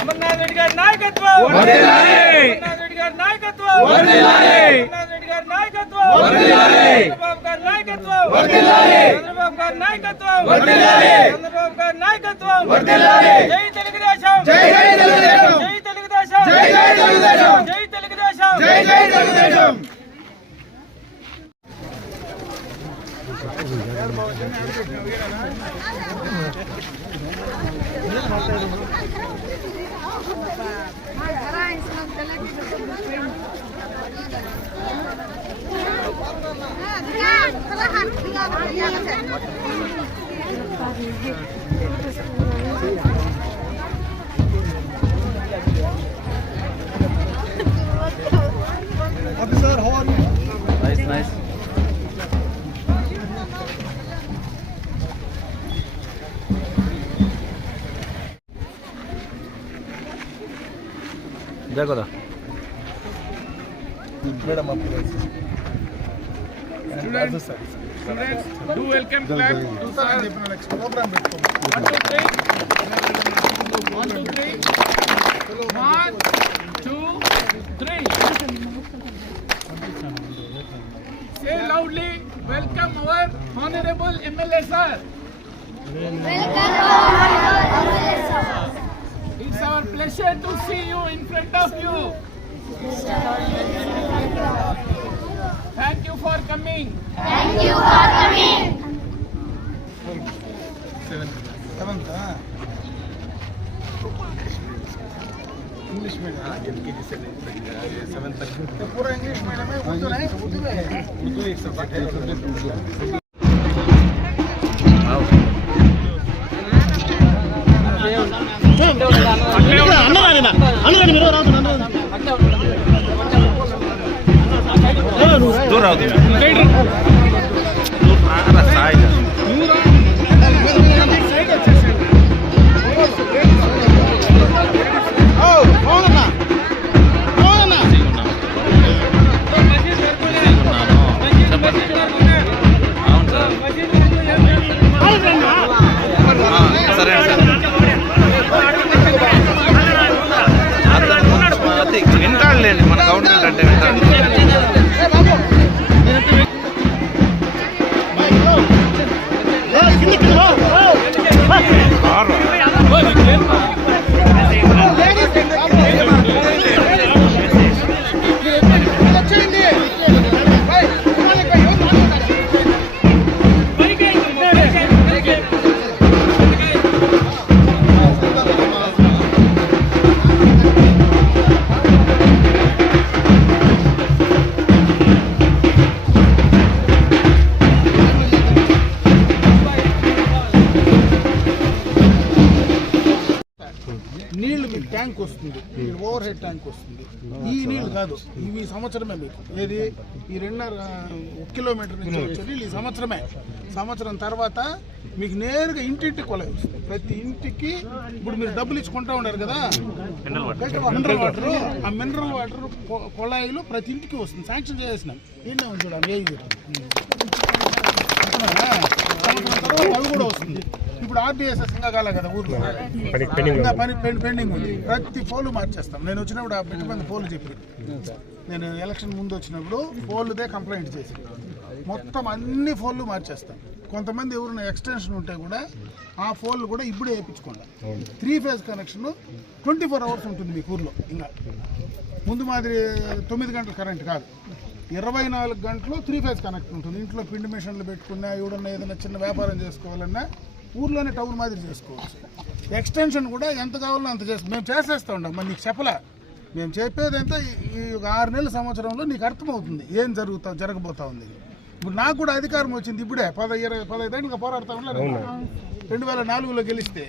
అమర్నాథ్ రెడ్డి గారి నాయకత్వం అమర్నాథ్ రెడ్డి గారి నాయకత్వం అమర్నాథ్ రెడ్డి గారి నాయకత్వం చంద్రబాబు గారి నాయకత్వం చంద్రబాబు గారి నాయకత్వం చంద్రబాబు గారి నాయకత్వం జై తెలుగుదేశం జై తెలుగుదేశం జై తెలుగుదేశం జై తెలుగుదేశం జై తెలుగుదేశం జై Telugu Desam. Officer, how are you? Nice, nice. Jagoda. Madam, Students, do welcome clap. program. 1, 2, 3. 1, 2, 3. 1, 2, 3. Say loudly, welcome our honorable MLA sir. It's our pleasure to see you in front of you. Thank you for coming. Seventh, English medium. LKG 7th. पूरा English medium है, उर्दू नहीं, उर्दू में है. उर्दू एक subject है. दूर आओ दूर साइड వింటాడులేండి మన గవర్నమెంట్ అంటే వింటాడు. నీళ్లు మీకు ట్యాంక్ వస్తుంది, ఓవర్ హెడ్ ట్యాంక్ వస్తుంది. ఈ నీళ్లు కాదు, ఇవి సంవత్సరమే మీకు. ఏది ఈ 2.5 కిలోమీటర్ నుంచి వచ్చే నీళ్ళు ఈ సంవత్సరం తర్వాత మీకు నేరుగా ఇంటింటికి కొలాయి వస్తుంది. ప్రతి ఇంటికి ఇప్పుడు మీరు డబ్బులు ఇచ్చుకుంటా ఉన్నారు కదా మినరల్ వాటర్, ఆ మినరల్ వాటర్ కొళాయిలు ప్రతి ఇంటికి వస్తుంది. శాంక్షన్ చేసినాం. ఏంటో చూడండి, సంవత్సరం తర్వాత అవి కూడా వస్తుంది. ఇప్పుడు ఆర్డీఎస్ఎస్ ఇంకా కాలే కదా ఊర్లో, ఇంకా పని పెండింగ్ ఉంది. ప్రతి పోలు మార్చేస్తాం. నేను వచ్చినప్పుడు ఆ పెట్టి మంది పోలు చెప్పి, నేను ఎలక్షన్ ముందు వచ్చినప్పుడు పోలుదే కంప్లైంట్ చేసి మొత్తం అన్ని ఫోన్లు మార్చేస్తాం. కొంతమంది ఎవరైనా ఎక్స్టెన్షన్ ఉంటే కూడా ఆ ఫోన్లు కూడా ఇప్పుడే వేయించుకోండి. 3 ఫేజ్ కనెక్షన్ 24 అవర్స్ ఉంటుంది మీకు ఊర్లో. ఇంకా ముందు మాదిరి 9 గంటల కరెంట్ కాదు, 24 గంటలు 3 ఫేజ్ కనెక్ట్ ఉంటుంది. ఇంట్లో పిండి మిషన్లు పెట్టుకున్నా, ఎవడన్నా ఏదైనా చిన్న వ్యాపారం చేసుకోవాలన్నా ఊర్లోనే టౌన్ మాదిరి చేసుకోవచ్చు. ఎక్స్టెన్షన్ కూడా ఎంత కావాలో అంత మేము చేసేస్తూ ఉంటాం. మరి నీకు చెప్పలే, మేము చెప్పేది ఎంత ఈ 6 నెలల సంవత్సరంలో నీకు అర్థమవుతుంది ఏం జరగబోతా ఉంది. ఇప్పుడు నాకు కూడా అధికారం వచ్చింది ఇప్పుడే, 15 ఏళ్ళుగా పోరాడుతూ ఉన్నారు. 2004లో గెలిస్తే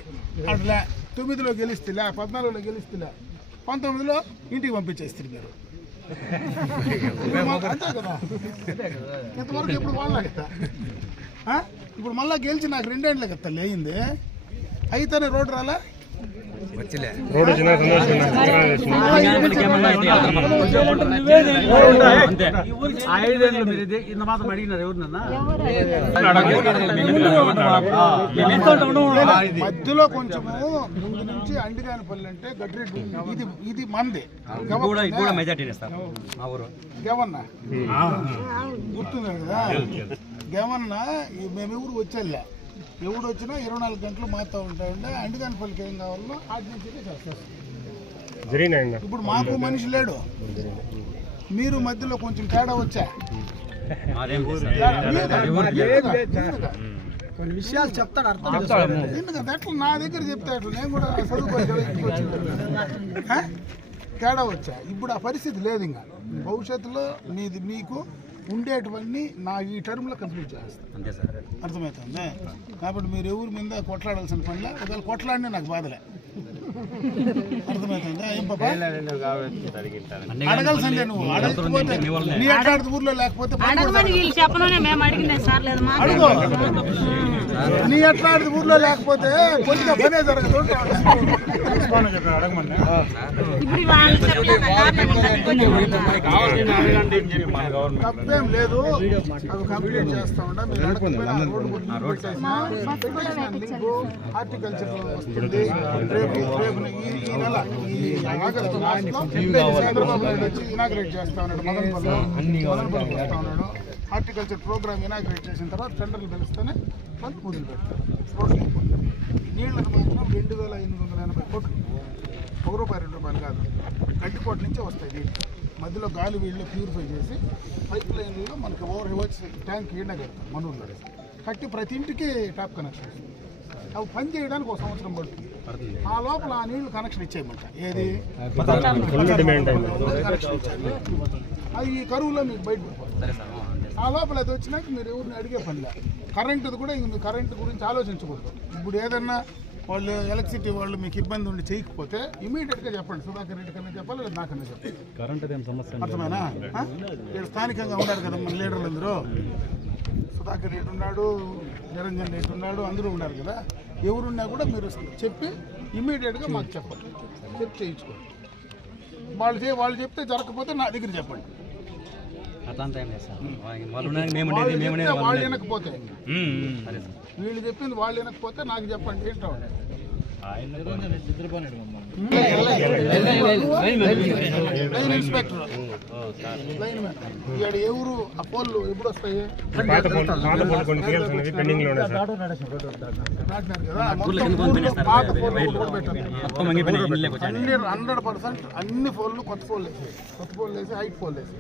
అట్లా, 9లో గెలిస్తేలే, 14లో గెలిస్తేలే, 19లో ఇంటికి పంపించేస్తారు మీరు. అంతే కదా, ఇంతవరకు ఎప్పుడు వాళ్ళ కదా. ఇప్పుడు మళ్ళీ గెలిచి నాకు 2 ఏళ్ళే కదా తల్లి అయింది. అయితేనే రోడ్డు రాలా. రోడ్ వచ్చినా ఐదేళ్ళు మీరు ఇంత మాత్రం అడిగినారు ఎవరినన్నా మధ్యలో కొంచెము ముందు నుంచి అండిగానిపల్లి అంటే గడ్రెడ్డి ఇది మంది గవన్న గుర్తుంది కదా గవన్న మేమెవరు వచ్చేళ్ళే ఎవడు వచ్చినా 24 గంటలు మాతో ఉంటాయండి అండిగానిపల్లికి ఏం కావాలో ఆటి నుంచి చేస్తాం. ఇప్పుడు మాకు మనిషి లేడు, మీరు మధ్యలో కొంచెం తేడా వచ్చా కొన్ని విషయాలు చెప్తాడు అర్థం ఎందుకంటే అట్లా నా దగ్గర చెప్తే అట్లా నేను కూడా చదువుకోవాలి తేడా వచ్చా. ఇప్పుడు ఆ పరిస్థితి లేదు. ఇంకా భవిష్యత్తులో మీకు ఉండేటివన్నీ నా ఈ టర్మ్లో కంప్లీట్ చేస్తాను. అర్థమవుతుంది. కాబట్టి మీరు ఎవరి మీద కొట్లాడాల్సిన పనిలే, ఒకవేళ కొట్లాడినా నాకు బాధలే. అర్థమవుతుందా? ఏం పాప అడగాల్సిందే, నువ్వు అడగకపోతే నీ అట్లాంటి ఊర్లో లేకపోతే అడుగు. నీ అట్లాంటి ఊర్లో లేకపోతే కొద్దిగా పనే జరగదు. తప్పేం లేదు, అవి కంప్లీట్ చేస్తా ఉండ. మీరు అడగకపోయినా హార్టికల్చర్ వస్తుంది. రేపు ఈ నెల ఆగస్టు మాసంలో చంద్రబాబు నాయుడు వచ్చి ఇనాగ్రేట్ చేస్తా ఉన్నాడు. మదనపల్లి వస్తా ఉన్నాడు. హార్టికల్చర్ ప్రోగ్రామ్ ఇనాగ్రేట్ చేసిన తర్వాత టెండర్లు పిలుస్తేనే పని మొదలు పెడతారు. నీళ్ళను మాత్రం 2,580 కోట్లు, ₹1 2 కాదు, గడ్డికోట నుంచే వస్తాయి నీళ్ళు. మధ్యలో గాలి వీళ్ళు ప్యూరిఫై చేసి పైప్ లైన్లో మనకి ఓవర్ వచ్చి ట్యాంక్ ఈడ కడతాం. మనూరులో కట్టి ప్రతి ఇంటికి టాప్ కనెక్షన్. అవి పని చేయడానికి 1 సంవత్సరం పడుతుంది. ఆ లోపల ఆ నీళ్లు కనెక్షన్ ఇచ్చేయమంట. ఏది కనెక్షన్ ఇచ్చారు, అది ఈ కరువులో మీకు బయట పడిపోతుంది. ఆ లోపల అది వచ్చినాక మీరు ఎవరిని అడిగే పనిలే. కరెంటుది కూడా ఇంక మీరు కరెంటు గురించి ఆలోచించకూడదు. ఇప్పుడు ఏదన్నా వాళ్ళు ఎలక్ట్రిసిటీ వాళ్ళు మీకు ఇబ్బంది ఉండి చేయకపోతే ఇమీడియట్గా చెప్పండి. సుధాకర్ రెడ్డి కన్నా చెప్పాలి, లేదా నాకన్నా చెప్పాలి. అర్థమేనా? ఇక్కడ స్థానికంగా ఉన్నారు కదా మన లీడర్లు అందరూ. సుధాకర్ రెడ్డి ఉన్నాడు, నిరంజన్ రెడ్డి ఉన్నాడు, అందరూ ఉన్నారు కదా. ఎవరున్నా కూడా మీరు చెప్పి ఇమీడియట్గా మాకు చెప్పండి, చెప్పి చేయించుకోండి. వాళ్ళు చెప్తే జరగకపోతే నా దగ్గర చెప్పండి. వాళ్ళు వినకపోతే, వీళ్ళు చెప్పింది వాళ్ళు వినకపోతే నాకు చెప్పండి. ఏంటో లైన్ ఇన్స్పెక్టర్, లైన్ మ్యాన్, ఇక్కడ ఎవరు ఆ పోల్లు ఎప్పుడు వస్తాయి? నాటినారు కదా, పాత పోల్లు కూడా పెట్టారు. 100% అన్ని పోల్లు కొత్త పోల్లు వేసి హైట్ పోల్ వేసి